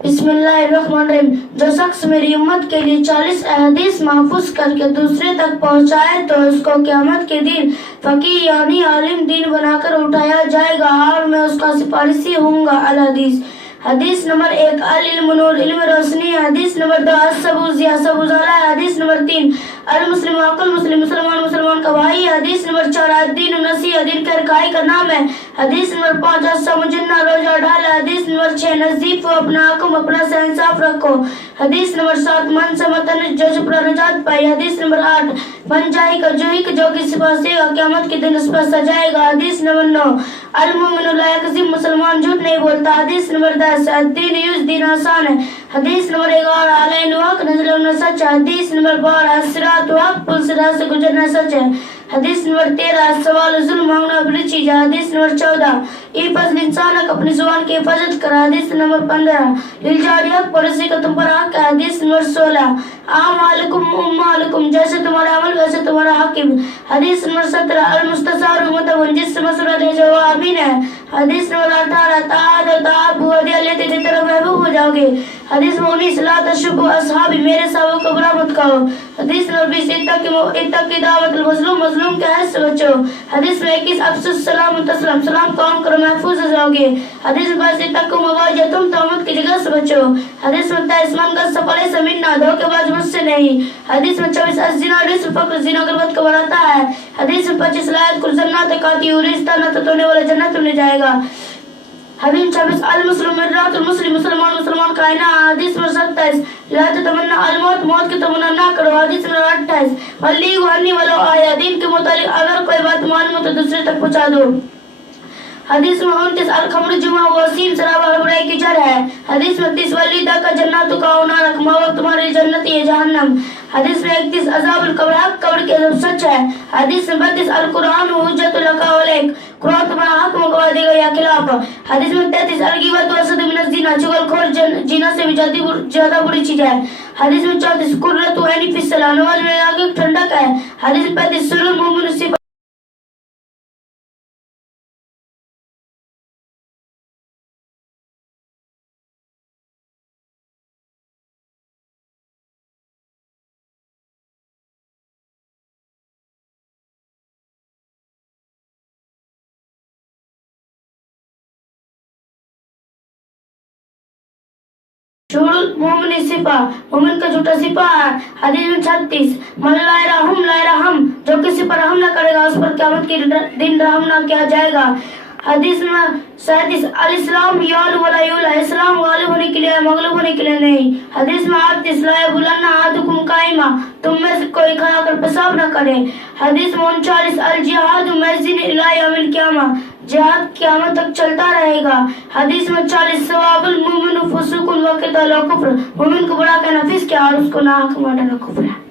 बिस्मिल्लाहिर्रहमानिर्रहीम। जो शख्स मेरी उम्मत के लिए 40 अहदीस महफूज करके दूसरे तक पहुँचाए तो उसको क़यामत के दिन फ़क़ीह यानी आलिम दीन बनाकर उठाया जाएगा और मैं उसका सिफारिशी हूँगा। अल हदीस। हदीस नंबर 1 अल इल्म नूर, इल्म रोशनी। हदीस नंबर 2 अस्सबु ज़िया, सब उजाला। हदीस नंबर 3 अल मुस्लिम अकुल मुस्लिम, मुसलमान मुसलमान का भाई। हदीस नंबर 4 अद्दीन नसीहा, दिन का रखाई का नाम है। हदीस नंबर 5 अस्समुजन्ना, रोजा ढाल। हदीस नंबर 6 नज़ीफ हो अपना हुक्म, अपना से इंसाफ रखो। हदीस नंबर 7 मन से मतन जो चुपड़ा नजात पाई। हदीस नंबर 8 पंचाई का जो किसी पास से क़यामत के दिन उस पर सजाएगा। हदीस नंबर 9 अल मुमिनु ला यकज़िब, मुसलमान झूठ नहीं बोलता। हदीस नंबर 10 अद्दीन युस, दिन आसान है। हदीस नंबर 11 अलैन वक़्त, नज़ल होना सच है। हदीस नंबर 12 सिरात वक़्त, पुल सिरात से गुजरना सच है। हदीस नंबर 13 सवाल जुल्म मांगना बुरी चीज है। हदीस नंबर 14 इफ़ज़ इंसान अपनी जुबान की हिफाजत कर। हदीस नंबर 15 लिलजारी हक, पड़ोसी का तुम पर हक है। हदीस नंबर 16 आमालुकुम उम्मालुकुम, जैसे तुम्हारा अमल वैसे तुम्हारा हक। हदीस नंबर 17 अल मुस्तशार मुतवन, जिससे मशवरा दे जो आमीन है। हदीस नंबर 18 ताबू हदिया लेते थे तरह महबूब हो जाओगे। हदीस नंबर 19 ला तशुबु असहाबी, मेरे साहबों को बुरा मत कहो। हदीस नंबर 20 इत्तकी दावतुल मज़लूम, मज़लूम के हक़ से बचो। हदीस में 21 अफ़सुस सलाम तस्लम, सलाम कौम करो महफूज हो जाओगे। हदीस में 22 इत्तकू मवाजतुम, तहमत की जगह से बचो। हदीस में 23 मन का सफले से मिन्ना, धोखेबाज मुझसे नहीं। हदीस में 24 अज़्ज़िना रिज़्क़ फ़क्र, ज़िना गुर्बत को बढ़ाता है। हदीस में 25 ला यदख़ुल जन्नत काती रिश्ता न तो तोड़ने वाला जन्नत में जाएगा। हदीस 26 अल मुस्लिम मिर्रातुल मुस्लिम, मुसलमान मुसलमान का आईना। हदीस नंबर 27 ला तमन्ना अल मौत, मौत की तमन्ना ना करो। हदीस नंबर 28 वल्ली वानी वालो आया, दिन के मुतालिक अगर कोई बात मालूम हो तो दूसरे तक पहुंचा दो। हदीस में 29 अल खम्र जुमा वसीम, शराब हर बुराई की जड़ है। हदीस में 30 वलीदा का जन्नत का नारक, माँ तुम्हारी जन्नत ये जहन्नम। हदीस में 31 अज़ाबुल कब्र, हक कब्र के अज़ाब सच है। हदीस में 32 अल कुरान हुज्जतुल लका अलैक, कुरान तुम्हारा हक गवाह देगा या खिलाफ। हदीस में 33 अल गिबत वसद मिन ज़िना, चुगलखोर जिना से भी ज्यादा बुरी चीज है। हदीस में 34 कुर्रतु ऐनी फिस सलाह, नमाज में आगे ठंडक है। हदीस में 35 सुरुल मोमिन शुरुल मोमिन सिपा, मोमिन का झूठा सिपा है। हदीस में 36 मन ला रहम, जो किसी पर रहम न करेगा उस पर क़यामत के दिन रहम न किया जाएगा। हदीस में 37 अल इस्लाम यालु वला युला, इस्लाम गालिब होने के लिए है, मगलूब होने के लिए नहीं। हदीस में 38 ला यबुलन्ना अहदुकुम काइमा, तुम में से कोई खड़ा कर पेशाब न करे। हदीस में 39 अल जिहाद मैज़िन इला यौमिल क़ियामा, जिहाद क़यामत तक चलता रहेगा। हदीस में 40 सवाबुल मुमिनु फुसूकुन व क़ितालु कुफ्र, मुमिन को बुरा कहना फिस्क है और उसको नाहक मारना कुफ्र है।